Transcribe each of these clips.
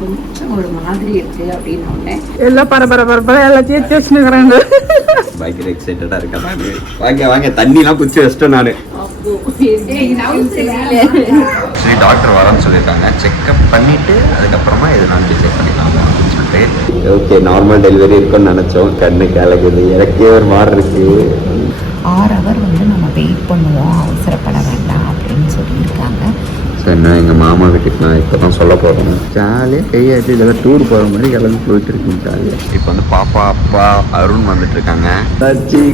கொஞ்சம் ஒரு மாதிரி இருக்கு அப்படின்னு எல்லாம் பரபர எல்லாத்தையும் தேய்ச்சினுக்குறாங்க. பயங்கர எக்ஸைட்டடா இருக்கேன். வாங்க தண்ணிலாம் குடிச்சு வச்சிட்டேன் நானு. சரி டாக்டர் வரேன்னு சொல்லியிருக்காங்க. செக்அப் பண்ணிட்டு அதுக்கப்புறமா எதுனாலும் டிசைட் பண்ணிக்கலாம் அப்படின்னு சொல்லிட்டு. ஓகே நார்மல் டெலிவரி இருக்குன்னு நினைச்சோம். கண்ணு கலக்குது, எனக்கே ஒரு மாதிரி இருக்கு. 6 ஹவர் வந்து நம்ம வெயிட் பண்ணுவோம், அவசரப்பட வேண்டாம் அப்படின்னு சொல்லியிருக்காங்க. ஸோ என்ன எங்கள் மாமா வீட்டுக்கு நான் இப்போ தான் சொல்ல போகிறேன். ஜாலியாக கையாட்டி இதில் டூர் போகிற மாதிரி கிளம்பி போயிட்டு இருக்கேன் ஜாலியாக. இப்போ வந்து பாப்பா அப்பா அருண் வந்துட்டு இருக்காங்க.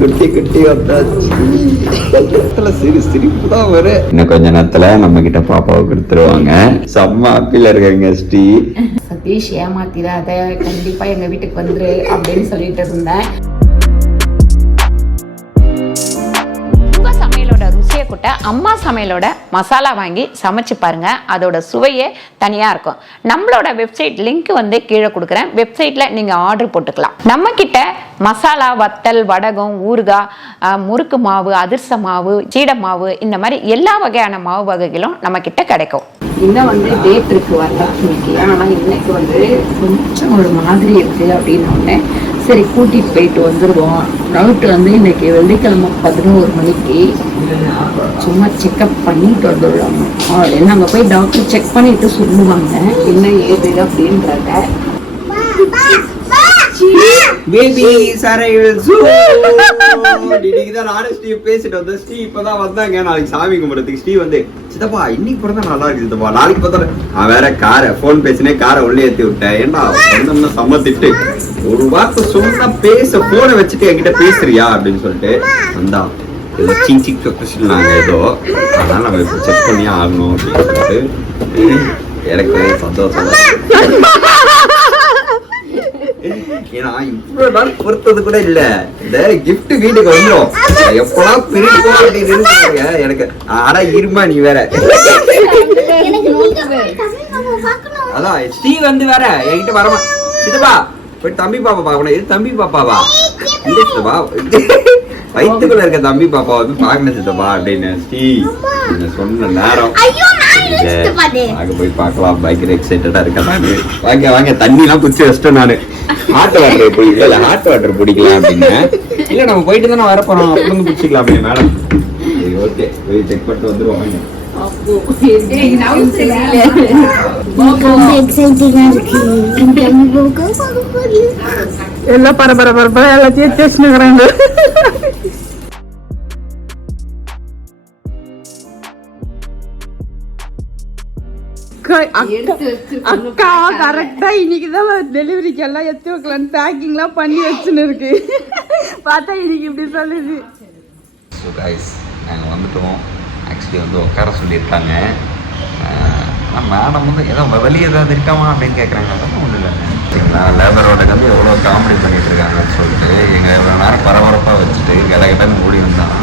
குட்டி குட்டி வந்தாச்சு. சிரிப்பு தான் வரும். இன்னும் கொஞ்ச நேரத்தில் நம்ம கிட்ட பாப்பாவை கொடுத்துருவாங்க. செம்ம ஆப்பிள் இருக்காங்க ஸ்ரீ. சதீஷ் ஏமாத்திடாத, கண்டிப்பாக எங்கள் வீட்டுக்கு வந்துரு அப்படின்னு சொல்லிட்டு இருந்தேன். அம்மா சமையலோட மசாலா வாங்கி சமைச்சு பாருங்க, அதோட சுவையே தனியா இருக்கும். நம்மளோட வெப்சைட் லிங்க் வந்து கீழே கொடுக்குறேன். வெப்சைட்ல நீங்க ஆர்டர் போட்டுக்கலாம். நம்ம கிட்ட மசாலா, வத்தல், வடகம், ஊறுகாய், முறுக்கு மாவு, அதிர்ச மாவு, சீடை மாவு, இந்த மாதிரி எல்லா வகையான மாவு வகைகளும் நம்ம கிட்ட கிடைக்கும். இன்னும் வந்து டேட் இருக்கு வரலட்சுமிக்கு. ஆனால் இன்னைக்கு வந்து கொஞ்சம் ஒரு மாதிரி இருக்கு அப்படின்னு சரி கூட்டிட்டு போயிட்டு வந்துடுவோம். நைட்டு வந்து இன்னைக்கு வெள்ளிக்கிழமை 11 மணிக்கு சும்மா செக்அப் பண்ணிட்டு வந்துடுவாங்க. என்ன அங்கே போய் டாக்டர் செக் பண்ணிட்டு சொல்லுவாங்க என்ன ஏது அப்படின்றத. பேபி சரையில் நானும் ஸ்ரீ பேசிட்டு வந்தேன். ஸ்ரீ இப்பதான் வந்தாங்க நாளைக்கு சாமி கும்பிடுறதுக்கு. ஸ்ரீ வந்து சித்தப்பா இன்னைக்கு பிறந்தா நல்லா இருக்கு சித்தப்பா, நாளைக்கு பார்த்தா நான் வேற காரை போன் பேசினே காரை உள்ளே ஏற்றி விட்டேன். ஏன்னா சொந்தம்னா சம்மத்திட்டு ஒரு வார்த்தை சொன்னா பேச போனை வச்சுட்டு என்கிட்ட பேசுறியா அப்படின்னு சொல்லிட்டு வந்தா நாங்க ஏதோ அதனால நம்ம இப்போ செக் பண்ணி ஆகணும் அப்படின்னு சொல்லிட்டு எனக்கு சந்தோஷம். ஏன்னா இவ்வளவு நாள் பொறுத்தது கூட இல்ல. இந்த கிஃப்ட் வீட்டுக்கு வந்துடும் எப்பெல்லாம் பிரிப்போம் அப்படின்னு எனக்கு. ஆனா இருமா நீ வேற அதான் ஸ்ரீ வந்து வேற என்கிட்ட வரமா சித்தப்பா போய் தம்பி பாப்பா பாக்கணும். இது தம்பி பாப்பாவா இல்ல சித்தப்பா, வயிற்றுக்குள்ள இருக்க தம்பி பாப்பா வந்து பாக்கணும் சித்தப்பா அப்படின்னு ஸ்ரீ சொன்ன நேரம் அங்க போய் பார்க்கலாம். பயங்கர எக்ஸைட்டடா இருக்கேன். வாங்க தண்ணிலாம் குடிச்சு வச்சிட்டேன் நானு. ஹாட் வாட்டர் பிடிக்கல, ஹாட் வாட்டர் பிடிக்கலாம் அப்படின்னு. இல்ல நம்ம போயிட்டு தானே வர போறோம், அப்படி வந்து குடிச்சிக்கலாம் அப்படின்னு மேடம். சரி ஓகே போய் செக் பண்ணிட்டு வந்துருவாங்க. எல்லாம் பரபர எல்லாத்தையும் தேய்ச்சினுக்குறாங்க. அக்கா கரெக்டா இன்னைக்குதான் டெலிவரிக்கு எல்லாம் எடுத்து வைக்கலான்னு பேக்கிங்லாம் பண்ணி வச்சுன்னு இருக்கு. பார்த்தா இன்னைக்கு இப்படி சொல்லுது. ஸோ கைஸ் நாங்கள் வந்துட்டோம். ஆக்சுவலி வந்து உட்கார சொல்லியிருக்காங்க. மேடம் வந்து ஏதோ வெளியே ஏதாவது இருக்காமா அப்படின்னு கேட்குறாங்க. அதெல்லாம் ஒன்றும் இல்லைங்க சரிங்களா. லேபரோட வந்து எவ்வளோ காமெடி பண்ணிட்டு இருக்காங்கன்னு சொல்லிட்டு எங்கள் எவ்வளோ நேரம் பரபரப்பாக வச்சுட்டு கிடக்கிட்டன்னு மூடி வந்தான்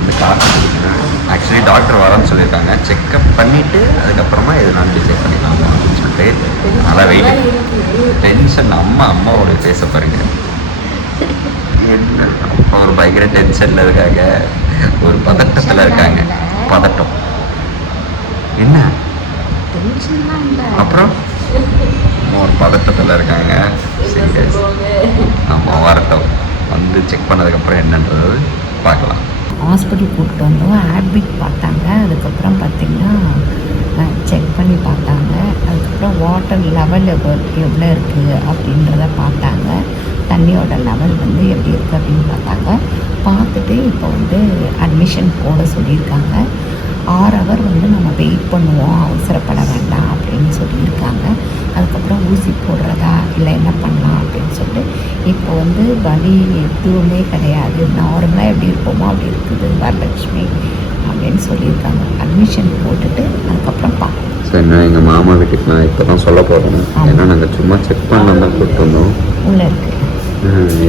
இந்த காசு கொடுக்குறேன். ஆக்சுவலி டாக்டர் வரேன்னு சொல்லியிருக்காங்க. செக்அப் பண்ணிவிட்டு அதுக்கப்புறமா எதுனாலும் டிசைட் பண்ணிக்கலாம் அப்படின்னு சொல்லிட்டு நல்லா வெயிட் டென்ஷன். அம்மாவோட பேச பாருங்க. என்ன அப்போ ஒரு பயங்கர டென்ஷனில் இருக்காங்க, ஒரு பதட்டத்தில் இருக்காங்க. பதட்டம் என்ன அப்புறம் ஒரு பதட்டத்தில் இருக்காங்க. சரி நம்ம வரட்டும், வந்து செக் பண்ணதுக்கப்புறம் என்னன்றது பார்க்கலாம். ஹாஸ்பிட்டல் கூப்பிட்டு வந்தோம். அட்மிட் பார்த்தாங்க. அதுக்கப்புறம் பார்த்திங்கன்னா செக் பண்ணி பார்த்தாங்க. அதுக்கப்புறம் வாட்டர் லெவல் எவ்வளோ இருக்குது அப்படின்றத பார்த்தாங்க. தண்ணியோட லெவல் வந்து எப்படி இருக்குது அப்படின்னு பார்த்தாங்க. பார்த்துட்டு இப்போ வந்து அட்மிஷன் போட சொல்லியிருக்காங்க. 6 ஹவர் வந்து நம்ம வெயிட் பண்ணுவோம், அவசரப்பட வேண்டாம் அப்படின்னு சொல்லியிருக்காங்க. அதுக்கப்புறம் ஊசி போடுறதா இல்லை என்ன பண்ணலாம் அப்படின்னு சொல்லிட்டு இப்போ வந்து வலி எதுவுமே கிடையாது, நார்மலாக எப்படி இருப்போமோ அப்படி இருக்குது வரலட்சுமி அப்படின்னு சொல்லியிருக்காங்க. அட்மிஷன் போட்டுட்டு அதுக்கப்புறம் பார்க்கலாம். ஸோ என்ன எங்கள் மாமா வீட்டுக்கு நான் இப்போ தான் சொல்ல போகிறேன். ஏன்னா நாங்கள் சும்மா செக் பண்ணலாம் தான் கூப்பிட்டு வந்தோம். உள்ளே இருக்குது.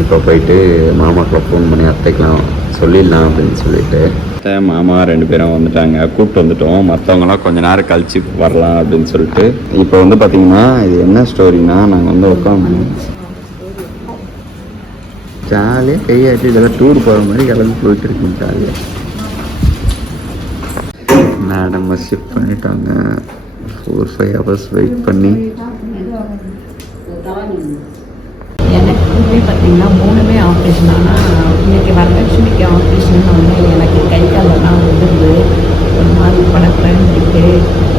இப்போ போயிட்டு மாமாக்கெலாம் ஃபோன் பண்ணி அத்தைக்கலாம் சொல்லிடலாம் அப்படின்னு சொல்லிட்டு மாமா 2 பேரும் வந்துட்டாங்க. கூப்பிட்டு வந்துட்டோம். மற்றவங்களாம் கொஞ்ச நேரம் கழிச்சு வரலாம் அப்படின்னு சொல்லிட்டு. இப்போ வந்து பார்த்தீங்கன்னா இது என்ன ஸ்டோரினா, நாங்கள் வந்து உட்காந்து ஜாலியாக கையாட்டி இதெல்லாம் டூர் போகிற மாதிரி கிளம்பி போயிட்டு இருக்கோம் ஜாலியாக. மேடம் ஷிஃப்ட் பண்ணிட்டாங்க. 4-5 ஹவர்ஸ் வெயிட் பண்ணி எனக்குமே பார்த்தீங்கன்னா 3மே ஆப்ரேஷன். ஆனால் இன்னைக்கு வரலட்சுமிக்கு ஆப்ரேஷன் வந்து எனக்கு கை காலெல்லாம் வந்துருந்து ஒரு மாதிரி படப்படன்ட்டு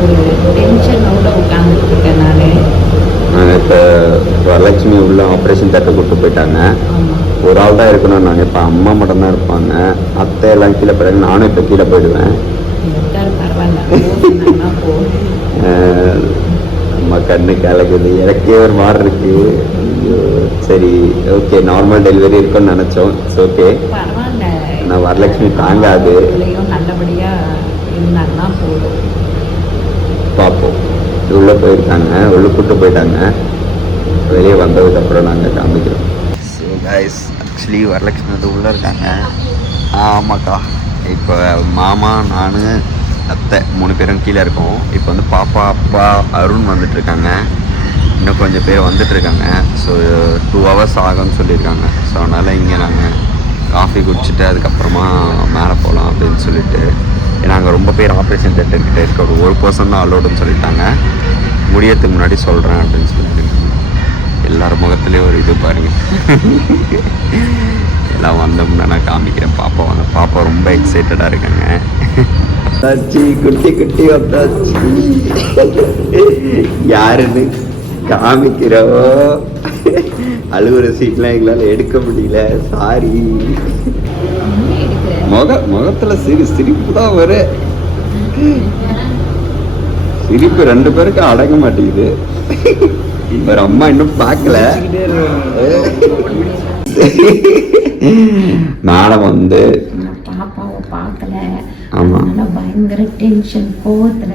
ஒரு டென்ஷனோட உட்காந்துட்டு இருக்கேன் நான். இப்போ வரலட்சுமி உள்ள ஆப்ரேஷன் தட்டை கூப்பிட்டு போயிட்டாங்க. ஒரு ஆள் தான் இருக்கணும். நாங்கள் இப்போ அம்மா மட்டும் தான் இருப்பாங்க. அத்தை எல்லாம் கீழே போயிடுங்க. நானும் இப்போ கீழே போயிடுவேன். பரவாயில்ல போ. அம்மா கண்ணு கலக்குது. எனக்கே ஒரு மாதிரி இருக்கு. சரி ஓகே, நார்மல் டெலிவரி இருக்குன்னு நினைச்சோம். இட்ஸ் ஓகே, பரவாயில்ல. நான் வரலட்சுமி தாங்காது. நல்லபடியா இருந்தாங்கன்னா போதும். பார்ப்போம். உள்ளே போயிருக்காங்க, உள்ளே கூப்பிட்டு போயிட்டாங்க. வெளியே வந்ததுக்கப்புறம் நாங்கள் காமிக்கிறோம். ஸோ கைஸ், ஆக்சுவலி வரலட்சுமி வந்து உள்ளே இருக்காங்க. ஆமாக்கா, இப்போ மாமா, நான், அத்தை 3 பேரும் கீழே இருக்கோம். இப்போ வந்து பாப்பா, அப்பா, அருண் வந்துட்டுருக்காங்க. இன்னும் கொஞ்சம் பேர் வந்துட்டுருக்காங்க. ஸோ 2 hours ஆகும்னு சொல்லியிருக்காங்க. ஸோ அதனால் இங்கே நாங்கள் காஃபி குடிச்சிட்டு அதுக்கப்புறமா மேலே போகலாம் அப்படின்னு சொல்லிட்டு. ஏன்னா அங்கே ரொம்ப பேர் ஆப்ரேஷன் தேட்டர்கிட்ட இருக்க ஒரு பர்சன் தான் அலோடுன்னு சொல்லிட்டாங்க. முடியறதுக்கு முன்னாடி சொல்கிறேன் அப்படின்னு சொல்லிட்டு எல்லாரும் முகத்துலேயும் ஒரு இது பாருங்க. எல்லாம் வந்தோம்னா நான் காமிக்கிறேன். பாப்பா ரொம்ப எக்ஸைட்டடாக இருக்காங்க. குட்டி குட்டி வந்தாச்சு. யாருன்னு காமிக்கிறோம். அழுகுற சீட்லாம் எங்களால் எடுக்க முடியல, சாரி. முகத்துல சிரிப்பு தான் வரும். சிரிப்பு 2 பேருக்கு அடங்க மாட்டேங்குது. ஒரு அம்மா இன்னும் பார்க்கல. மேடம் வந்து பாப்பாவை பார்க்கல. ஆமா, பயங்கர டென்ஷன் கோவத்துல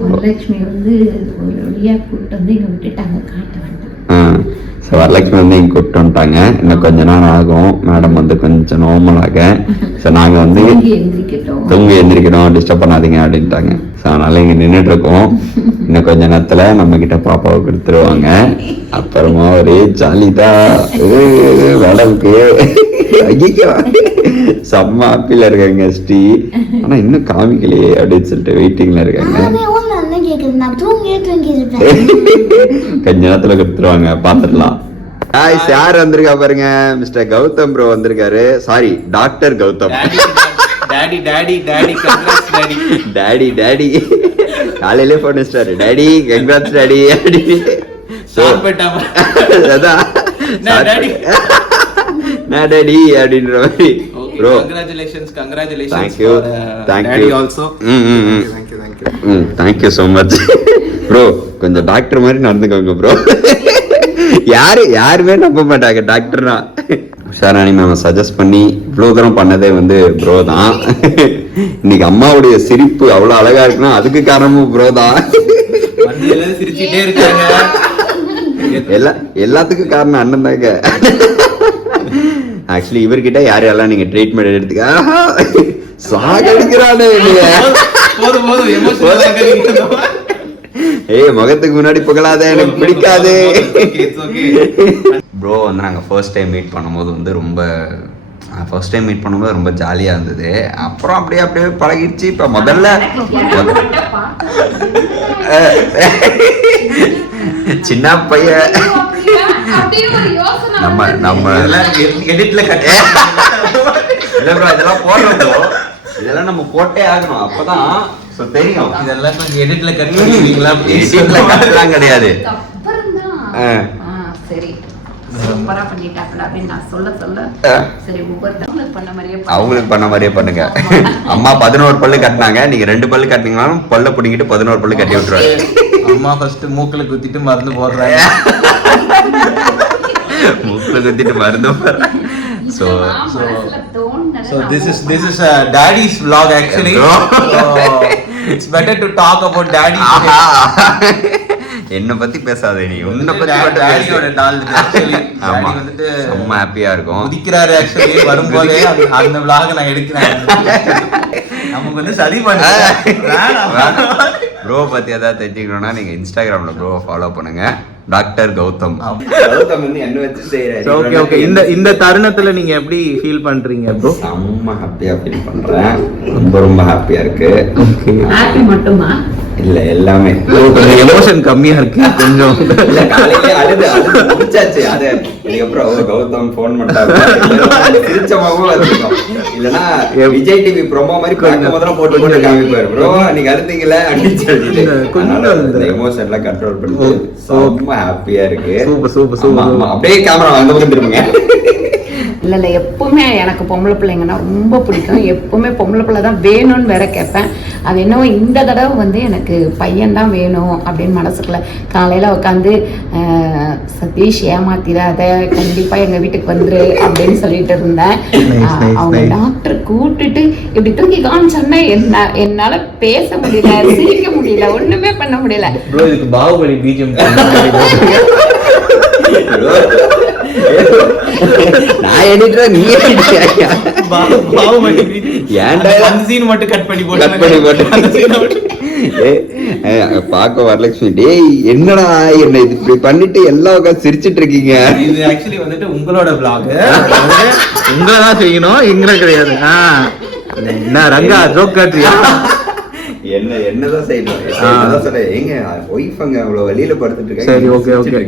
வரலட்சுமி வந்து ஒரு வழியா கூப்பிட்டு வந்து இங்க விட்டுட்டாங்க, காட்ட வேண்டாம். ஸோ வரலட்சுமி வந்து இங்கே கூப்பிட்டு வந்துட்டாங்க. இன்னும் கொஞ்ச நேரம் ஆகும் மேடம் வந்து கொஞ்சம் நார்மலாக. ஸோ நாங்கள் வந்து தூங்கி எந்திரிக்கணும், டிஸ்டர்ப் பண்ணாதீங்க அப்படின்ட்டாங்க. ஸோ அதனால இங்கே நின்றுட்டு இருக்கோம். இன்னும் கொஞ்ச நேரத்தில் நம்ம கிட்ட பாப்பாவை கொடுத்துருவாங்க. அப்புறமா ஒரே ஜாலிதான் மேடம்க்கு. ஐயோ, செம்ம ஹாப்பியில் இருக்காங்க ஸ்ரீ. ஆனால் இன்னும் காமிக்கலையே அப்படின்னு சொல்லிட்டு வெயிட்டிங்கில் இருக்காங்க. கொஞ்ச நேரத்துல கொடுத்துருவாங்க, பாத்துடலாம். யார் வந்திருக்கா பாருங்க, மிஸ்டர் கௌதம் ப்ரோ வந்திருக்காரு. Sorry, doctor Gautham. டாடி காலையிலே போன் வச்சிட்டாரு. டாடி கங்க்ராட்ஸ் டாடி அப்படின்னு. நான் டாடி அப்படின்ற மாதிரி. Bro congratulations thank you daddy also. thank you so much bro. கொஞ்சம் டாக்டர் மாதிரி நடந்துக்கோங்க ப்ரோ. யாருமே நம்ப மாட்டாங்க டாக்டர்னா. உஷாராணி மேம் சஜஸ்ட் பண்ணி இவ்வளோ தூரம் பண்ணதே வந்து ப்ரோ தான். இன்னைக்கு அம்மாவுடைய சிரிப்பு அவ்வளோ அழகா இருக்குன்னா அதுக்கு காரணமும் ப்ரோ தான். சிரிச்சுட்டே இருக்காங்க. எல்லாத்துக்கும் காரணம் அண்ணன் தாங்க. ஆக்சுவலி இவர்கிட்ட யாரெல்லாம் நீங்க ட்ரீட்மெண்ட் எடுத்துக்க சாகடிக்கிறானே. ஏய், முகத்துக்கு முன்னாடி புகழாத, எனக்கு பிடிக்காது. ப்ரோ வந்து நாங்கள் ஃபர்ஸ்ட் டைம் மீட் பண்ணும்போது ரொம்ப ஜாலியாக இருந்தது. அப்புறம் அப்படியே பழகிடுச்சு. இப்போ முதல்ல சின்ன பையன் நம்ம எடிட்ல இதெல்லாம் போடுறோம். இதெல்லாம் நம்ம போட்டே ஆகணும், அப்பதான் தெரியும். இதெல்லாம் கொஞ்சம் எடிட்ல கட்டுவீங்களா? எடிட்ல கட்டலாம் கிடையாது. சரி, சூப்பரா பண்ணிட்டாங்க அப்படின்னு நான் சொல்ல சரி, ஒவ்வொருத்தவங்களுக்கு பண்ண மாதிரியே பண்ணுங்க. அம்மா 11 பல்லு கட்டினாங்க, நீங்க 2 பல்லு கட்டினீங்கனாலும் பல்ல பிடிங்கிட்டு 11 பல்லு கட்டி விட்டுருவாங்க. அம்மா ஃபர்ஸ்ட் மூக்குல குத்திட்டு மருந்து போடுறாங்க. மூக்குல குத்திட்டு மருந்து போடுறாங்க. So this is a daddy's vlog actually. So it's better to talk about daddy. என்ன பத்தி பேசாதே, நீ உன்னை பத்தி மட்டும் டாடியோட நாள் actually. டாடி வந்துட்டு ரொம்ப ஹாப்பியா இருக்கும். முதிக்கிறாரு actually. வரும்போதே அந்த vlog நான் எடுக்கிறேன். நமக்கு வந்து சரி பண்ணு. ப்ரோ பத்தி ஏதாவது தெரிஞ்சுக்கணும்னா நீங்க இன்ஸ்டாகிராம்ல ப்ரோ ஃபாலோ பண்ணுங்க. டாக்டர் கௌதம் வந்து என்ன வச்சு செய்யறாரு. Okay okay. இந்த தருணத்துல நீங்க எப்படி ஃபீல் பண்றீங்க ப்ரோ? செம்ம ஹாப்பியா ஃபீல் பண்றேன். ரொம்ப ஹாப்பியா இருக்கு. ஹாப்பி மட்டுமா இல்ல எல்லாமே கொஞ்சம் எமோஷன் கம்மியா இருக்கு கொஞ்சம். இல்ல காலையிலே அழுது முடிச்சாச்சு. அது இதுக்கப்புறம் கௌதம் போன் பண்ணாங்க சிரிச்சமாவும் வச்சிருக்கோம். இல்லன்னா விஜய் டிவி ப்ரோமோ மாதிரி கொஞ்சம் முதல்ல போட்டு போட்டு காமிப்பாரு. ப்ரோ நீங்க அழுத்தீங்கல்ல அப்படின்னு சொல்லிட்டு கொஞ்சம் எமோஷன் எல்லாம் கண்ட்ரோல் பண்ணிட்டு ரொம்ப ஹாப்பியா இருக்கு. Super super super. அப்படியே கேமரா அந்த பக்கம் திரும்புங்க. இல்லை எப்பவுமே எனக்கு பொம்பளை பிள்ளைங்கன்னா ரொம்ப பிடிக்கும். எப்பவுமே பொம்பளை பிள்ளை தான் வேணும்னு வேற கேட்பேன். அது என்னவோ இந்த தடவை வந்து எனக்கு பையன்தான் வேணும் அப்படின்னு மனசுக்குள்ள காலையில் உட்காந்து சதீஷ் ஏமாத்திடாத, கண்டிப்பாக எங்கள் வீட்டுக்கு வந்துரு அப்படின்னு சொல்லிட்டு இருந்தேன். அவங்க டாக்டர் கூப்பிட்டுட்டு இப்படி தூக்கி காமிச்சோன்னே என்னால் பேச முடியல, சிரிக்க முடியல, ஒன்றுமே பண்ண முடியல. பாகுபலி பீஜம் நான் எடிட்டர் நீ மட்டும் கட் பண்ணி போட்டு பாக்க வரலட்சுமி டேய் என்னடா என்ன இது இப்படி பண்ணிட்டு எல்லாம் உட்காந்து சிரிச்சிட்டு இருக்கீங்க. இது ஆக்சுவலி வந்துட்டு உங்களோட vlog. உங்களை தான் செய்யணும், எங்களை கிடையாது. என்ன ரங்கா ஜோக் காட்டுறியா? என்னதான் செய்யணும் என்னதான் சொல்ல எங்க ஒய்ஃப் அங்க அவ்வளவு வெளியில படுத்துட்டு இருக்காங்க. சரி ஓகே ஓகே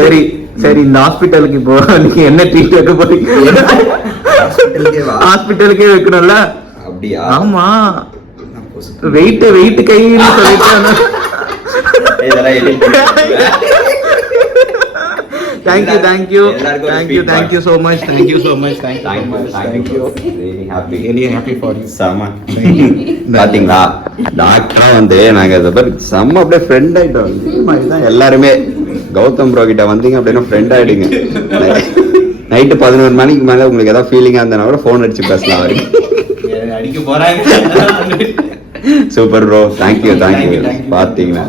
சரி சரி. இந்த ஹாஸ்பிட்டலுக்கு இப்போ நீங்க என்ன ட்ரீட் வைக்க போறீங்க? ஹாஸ்பிட்டலுக்கே வைக்கணும்ல? அப்படியா? ஆமா. வெயிட் கைன்னு சொல்லிட்டு Thank you so much. Really happy for you. பாத்தீங்களா டாக்டரா வந்து நாங்க செம்ம அப்படியே ஃப்ரெண்ட் ஆயிட்டோம். இதுதான் எல்லாருமே கௌதம் ப்ரோ கிட்ட வந்தீங்க அப்படின்னா ஃப்ரெண்ட் ஆயிடுங்க. நைட்டு 11 மணிக்கு மேல உங்களுக்கு ஏதாவது ஃபீலிங்கா இருந்தா கூட போன் அடிச்சு பேசலாம். அவருக்கு அடிக்க போறாங்க. Super bro. தேங்க்யூ பாத்தீங்களா